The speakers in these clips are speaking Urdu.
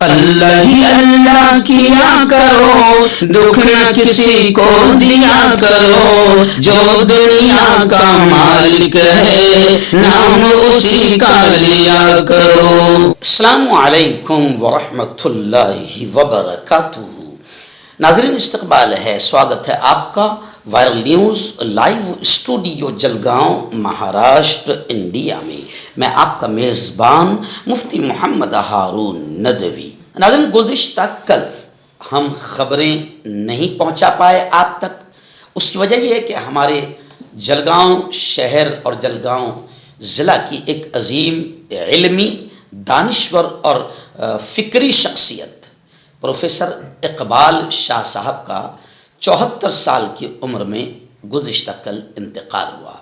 اللہ ہی اللہ کیا کرو، دکھ نہ کسی کو دیا کرو، جو دنیا کا مالک ہے نام اسی کا لیا کرو۔ السلام علیکم ورحمۃ اللہ وبرکاتہ۔ ناظرین استقبال ہے، سواگت ہے آپ کا viral news live studio Jalgaon Maharashtra India میں۔ میں آپ کا میزبان مفتی محمد ہارون ندوی۔ ناظرین گزشتہ کل ہم خبریں نہیں پہنچا پائے آپ تک، اس کی وجہ یہ ہے کہ ہمارے جلگاؤں شہر اور جلگاؤں ضلع کی ایک عظیم علمی، دانشور اور فکری شخصیت پروفیسر اقبال شاہ صاحب کا 74 سال کی عمر میں گزشتہ کل انتقال ہوا۔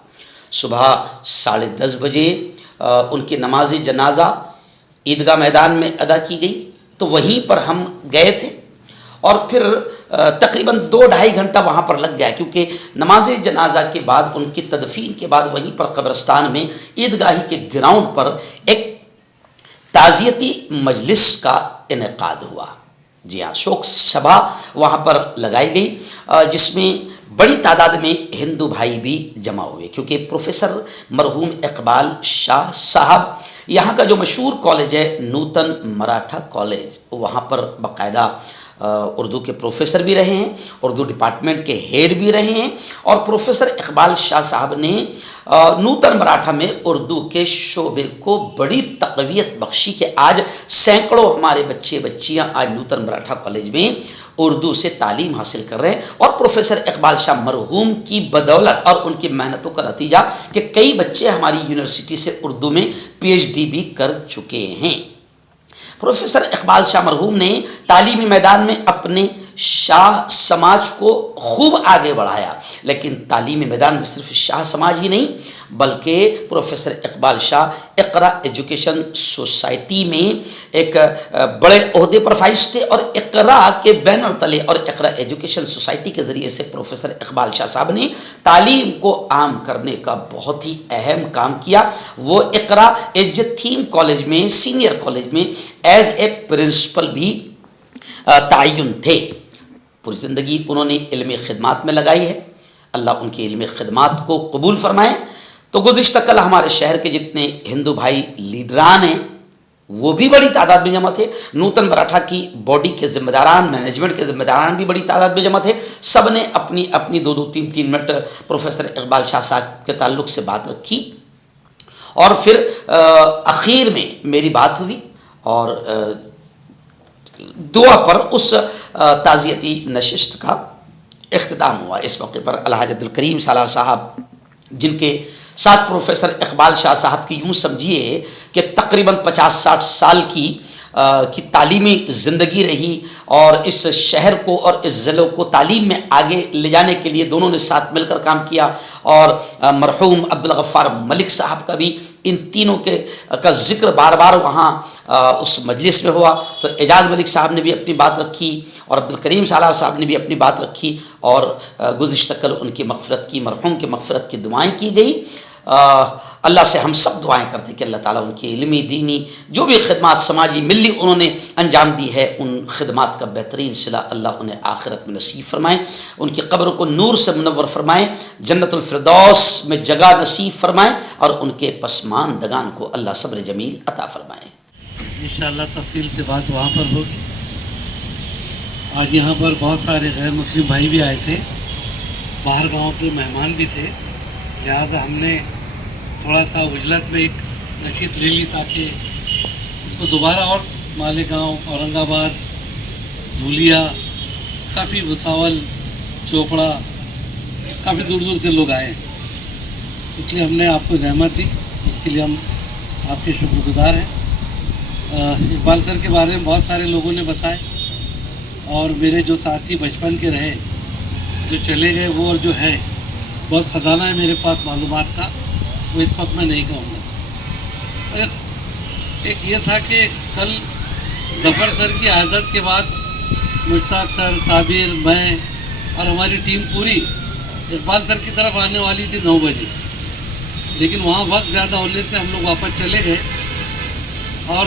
صبح 10:30 بجے ان کی نماز جنازہ عیدگاہ میدان میں ادا کی گئی، تو وہیں پر ہم گئے تھے اور پھر تقریباً 2-2.5 گھنٹہ وہاں پر لگ گیا، کیونکہ نماز جنازہ کے بعد ان کی تدفین کے بعد وہیں پر قبرستان میں عیدگاہی کے گراؤنڈ پر ایک تعزیتی مجلس کا انعقاد ہوا۔ جی ہاں، شوق سبھا وہاں پر لگائی گئی، جس میں بڑی تعداد میں ہندو بھائی بھی جمع ہوئے، کیونکہ پروفیسر مرحوم اقبال شاہ صاحب یہاں کا جو مشہور کالج ہے نوتن مراٹھا کالج، وہاں پر باقاعدہ اردو کے پروفیسر بھی رہے ہیں، اردو ڈپارٹمنٹ کے ہیڈ بھی رہے ہیں، اور پروفیسر اقبال شاہ صاحب نے نوتن مراٹھا میں اردو کے شعبے کو بڑی تقویت بخشی کہ آج سینکڑوں ہمارے بچے بچیاں آج نوتن مراٹھا کالج میں اردو سے تعلیم حاصل کر رہے ہیں، اور پروفیسر اقبال شاہ مرحوم کی بدولت اور ان کی محنتوں کا نتیجہ کہ کئی بچے ہماری یونیورسٹی سے اردو میں PhD بھی کر چکے ہیں۔ پروفیسر اقبال شاہ مرحوم نے تعلیمی میدان میں اپنے شاہ سماج کو خوب آگے بڑھایا، لیکن تعلیمی میدان میں صرف شاہ سماج ہی نہیں بلکہ پروفیسر اقبال شاہ اقرا ایجوکیشن سوسائٹی میں ایک بڑے عہدے پر فائز تھے، اور اقرا کے بینر تلے اور اقرا ایجوکیشن سوسائٹی کے ذریعے سے پروفیسر اقبال شاہ صاحب نے تعلیم کو عام کرنے کا بہت ہی اہم کام کیا۔ وہ اقرا ایج تھیم کالج میں، سینئر کالج میں ایز اے پرنسپل بھی تعین تھے۔ پوری زندگی انہوں نے علم خدمات میں لگائی ہے، اللہ ان کی علم خدمات کو قبول فرمائے۔ تو گزشتہ کل ہمارے شہر کے جتنے ہندو بھائی لیڈران ہیں وہ بھی بڑی تعداد میں جمع تھے، نوتن مراٹھا کی باڈی کے ذمہ داران، مینجمنٹ کے ذمہ داران بھی بڑی تعداد میں جمع تھے۔ سب نے اپنی اپنی 2-3 منٹ پروفیسر اقبال شاہ صاحب کے تعلق سے بات رکھی، اور پھر اخیر میں میری بات ہوئی اور دعا پر اس تعزیتی نشست کا اختتام ہوا۔ اس موقع پر الحاج عبدالکریم سالار صاحب، جن کے ساتھ پروفیسر اقبال شاہ صاحب کی یوں سمجھیے کہ تقریباً 50-60 سال کی تعلیمی زندگی رہی، اور اس شہر کو اور اس ضلع کو تعلیم میں آگے لے جانے کے لیے دونوں نے ساتھ مل کر کام کیا، اور مرحوم عبدالغفار ملک صاحب کا بھی ان تینوں کا ذکر بار بار وہاں اس مجلس میں ہوا۔ تو اعجاز ملک صاحب نے بھی اپنی بات رکھی اور عبدالکریم سالار صاحب نے بھی اپنی بات رکھی، اور گزشتہ کل ان کی مغفرت کی، مرحوم کی مغفرت کی دعائیں کی گئی۔ اللہ سے ہم سب دعائیں کرتے ہیں کہ اللہ تعالیٰ ان کی علمی، دینی جو بھی خدمات سماجی ملی انہوں نے انجام دی ہے، ان خدمات کا بہترین صلہ اللہ انہیں آخرت میں نصیب فرمائیں، ان کی قبر کو نور سے منور فرمائیں، جنت الفردوس میں جگہ نصیب فرمائیں، اور ان کے پسماندگان کو اللہ صبر جمیل عطا فرمائیں۔ انشاءاللہ تفصیل سے بات وہاں پر ہوگی۔ آج یہاں پر بہت سارے غیر مسلم بھائی بھی آئے تھے، باہر گاؤں کے مہمان بھی تھے، لہٰذا ہم نے تھوڑا سا وجلت میں ایک نشست لے لی تاکہ اس کو دوبارہ، اور مالیگاؤں، اورنگ آباد، دھولیا، کافی بھساول، چوپڑا، کافی دور دور سے لوگ آئے، اس لیے ہم نے آپ کو زحمت دی، اس کے لیے ہم آپ کے شکر گزار ہیں۔ اقبال سر کے بارے میں بہت سارے لوگوں نے بتائے، اور میرے جو ساتھی بچپن کے رہے جو چلے گئے وہ، اور جو ہے بہت خزانہ ہے میرے پاس معلومات کا، وہ اس وقت میں نہیں کہوں گا۔ ایک یہ تھا کہ کل ظفر سر کی عادت کے بعد مشتاق سر، صابر، میں اور ہماری ٹیم پوری اقبال سر کی طرف آنے والی تھی 9 بجے، لیکن وہاں وقت زیادہ ہونے سے ہم لوگ واپس چلے گئے، اور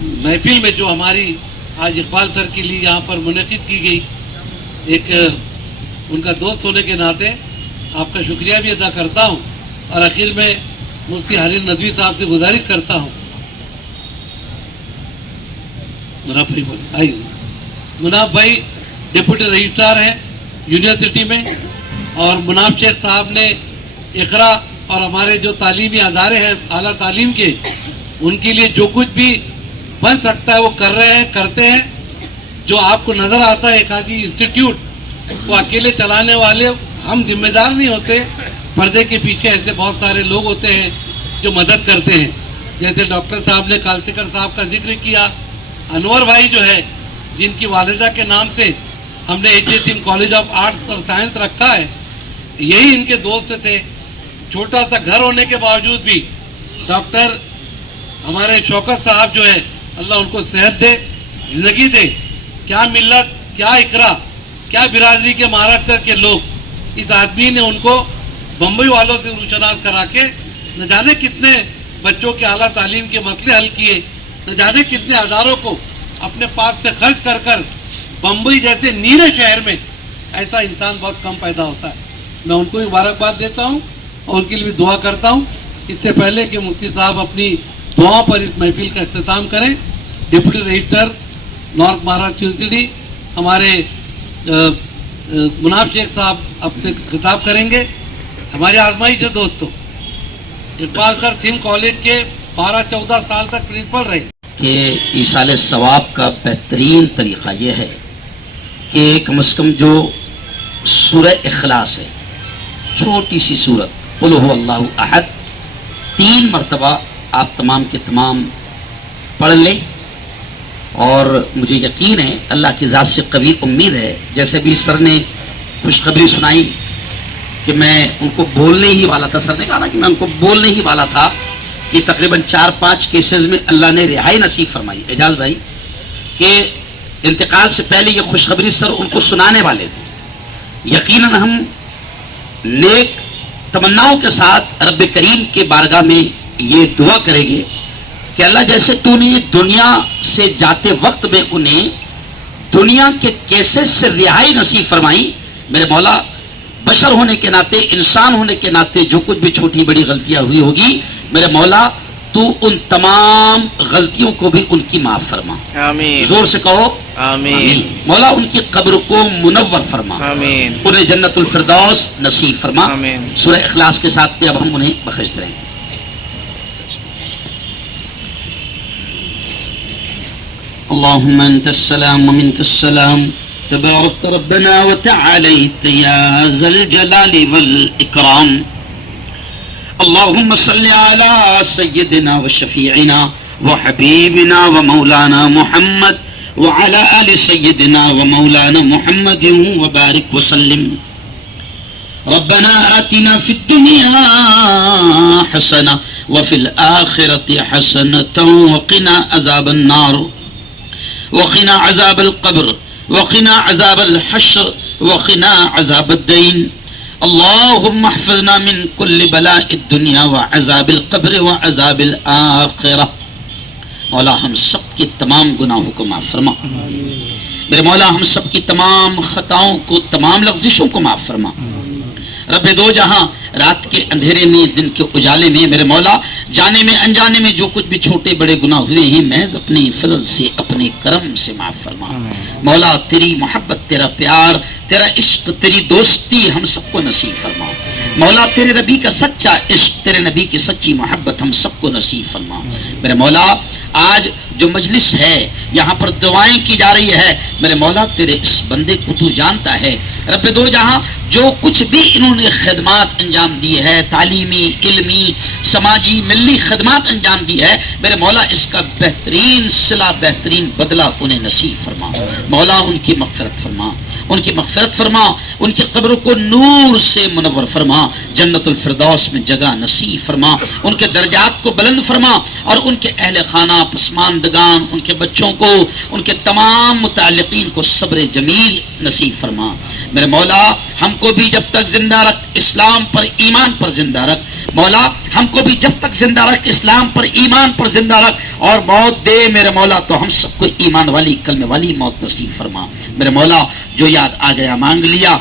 محفل میں جو ہماری آج اقبال سر کے لیے یہاں پر منعقد کی گئی، ایک ان کا دوست ہونے کے ناطے آپ کا شکریہ بھی ادا کرتا ہوں، اور آخر میں مفتی حارث ندوی صاحب سے گزارش کرتا ہوں، مناف بھائی ڈپٹی رجسٹرار ہیں یونیورسٹی میں، اور مناف شیخ صاحب نے اقرا اور ہمارے جو تعلیمی ادارے ہیں اعلیٰ تعلیم کے، ان کے لیے جو کچھ بھی بن سکتا ہے وہ کر رہے ہیں، کرتے ہیں۔ جو آپ کو نظر آتا ہے ایک آدھی انسٹیٹیوٹ، وہ اکیلے چلانے والے ہم ذمہ دار نہیں ہوتے، پردے کے پیچھے ایسے بہت سارے لوگ ہوتے ہیں جو مدد کرتے ہیں، جیسے ڈاکٹر صاحب نے کالسکر صاحب کا ذکر کیا، انور بھائی جو ہے جن کی والدہ کے نام سے ہم نے HSM کالج آف آرٹس اور سائنس رکھا ہے، یہی ان کے دوست تھے۔ چھوٹا سا گھر ہونے کے باوجود بھی ڈاکٹر ہمارے شوکت صاحب جو ہے اللہ ان کو صحت دے، زندگی دے، کیا ملت، کیا اقرا، کیا برادری کے مہاراشٹر کے لوگ، اس آدمی نے ان کو بمبئی والوں سے روشناس کرا کے نہ جانے کتنے بچوں کے اعلیٰ تعلیم کے مسئلے حل کیے، نہ جانے کتنے ہزاروں کو اپنے پاس سے خرچ کر کر بمبئی جیسے نیرے شہر میں ایسا انسان بہت کم پیدا ہوتا ہے۔ میں ان کو مبارکباد دیتا ہوں اور ان کے لیے بھی دعا کرتا ہوں۔ اس سے پہلے کہ مفتی صاحب اپنی دعاؤں پر اس محفل کا اختتام کریں، deputy register north Maharashtra university ہمارے مناف شیخ صاحب اپنے خطاب کریں گے۔ ہماری آزمائش ہے دوستوں، اقبال سر تھیم کالج کے 12-14 سال تک پرنسپل رہے کہ ایصال ثواب کا بہترین طریقہ یہ ہے کہ کم از کم جو سورہ اخلاص ہے، چھوٹی سی سورت قل هو اللہ احد، 3 مرتبہ آپ تمام کے تمام پڑھ لیں، اور مجھے یقین ہے اللہ کی ذات سے قوی امید ہے، جیسے بھی سر نے خوشخبری سنائی کہ میں ان کو بولنے ہی والا تھا، سر نے کہا نا کہ میں ان کو بولنے ہی والا تھا کہ تقریباً 4-5 کیسز میں اللہ نے رہائی نصیب فرمائی، اعجاز بھائی، کہ انتقال سے پہلے یہ خوشخبری سر ان کو سنانے والے تھے۔ یقیناً ہم نیک تمناؤں کے ساتھ رب کریم کے بارگاہ میں یہ دعا کریں گے کہ اللہ جیسے تو نے دنیا سے جاتے وقت میں انہیں دنیا کے کیسز سے رہائی نصیب فرمائی، میرے مولا بشر ہونے کے ناطے، انسان ہونے کے ناطے جو کچھ بھی چھوٹی بڑی غلطیاں ہوئی ہوگی، میرے مولا تو ان تمام غلطیوں کو بھی ان کی معاف فرما، آمین، زور سے کہو آمین۔ مولا ان کی قبر کو منور فرما، آمین، انہیں جنت الفردوس نصیب فرما، آمین۔ سورہ اخلاص کے ساتھ بھی اب ہم انہیں بخش دیں گے۔ اللهم انت السلام ومنك السلام تبارك ربنا وتعاليت يا ذا الجلال والإكرام اللهم صل على سيدنا وشفيعنا وحبيبنا ومولانا محمد وعلى آل سيدنا ومولانا محمد وبارك وسلم ربنا آتنا في الدنيا حسنة وفي الآخرة حسنة وقنا عذاب النار وقنا عذاب القبر وقنا عذاب الحشر وقنا عذاب الدين اللهم احفظنا من كل بلاء الدنيا وعذاب القبر وعذاب الآخرة مولا ہم سب کی تمام گناہوں کو معاف فرما، میرے مولا ہم سب کی تمام خطاؤں کو، تمام لغزشوں کو معاف فرما۔ رب دو جہاں رات کے اندھیرے میں دن کے اجالے میں میرے مولا جانے میں انجانے میں جو کچھ بھی چھوٹے بڑے گناہ ہوئے ہیں محض اپنی فضل سے اپنے کرم سے معاف فرما۔ مولا تیری محبت، تیرا پیار، تیرا عشق، تیری دوستی ہم سب کو نصیب فرما۔ مولا تیرے نبی کا سچا عشق، تیرے نبی کی سچی محبت ہم سب کو نصیب فرما۔ میرے مولا آج جو مجلس ہے یہاں پر دعائیں کی جا رہی ہے، میرے مولا تیرے اس بندے کو تو جانتا ہے، رب دو جہاں جو کچھ بھی انہوں نے خدمات انجام دی ہے، تعلیمی، علمی، سماجی، ملی خدمات انجام دی ہے، میرے مولا اس کا بہترین صلہ، بہترین بدلہ انہیں نصیب فرما۔ مولا ان کی مغفرت فرما، ان کی مغفرت فرما، ان کی قبر کو نور سے منور فرما، جنت الفردوس میں جگہ نصیب فرما، ان کے درجات کو بلند فرما، اور ان کے اہل خانہ، پسماندگان، ان کے بچوں کو، ان کے تمام متعلقین کو صبر جمیل نصیب فرما۔ میرے مولا ہم کو بھی جب تک زندہ رکھ، اسلام پر، ایمان پر زندہ رکھ، مولا ہم کو بھی جب تک زندہ رکھ، اسلام پر ایمان پر زندہ رکھ، اور موت دے میرے مولا تو ہم سب کو ایمان والی کلمہ والی موت نصیب فرما میرے مولا۔ جو یاد آ گیا مانگ لیا،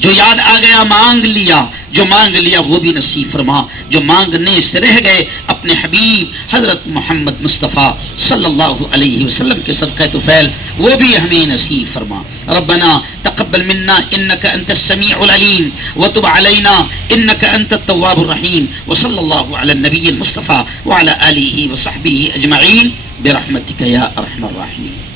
جو یاد آ گیا مانگ لیا، جو مانگ لیا وہ بھی نصیب فرما، جو مانگنے سے رہ گئے اپنے حبیب حضرت محمد مصطفیٰ صلی اللہ علیہ وسلم کے صدقہ طفیل وہ بھی ہمیں نصیب فرما۔ ربنا تقبل منا انك انت السميع العليم وتب علينا انك انت التواب الرحيم، وصلى الله على النبي المصطفى وعلى آله وصحبه اجمعين برحمتك يا ارحم الراحمين۔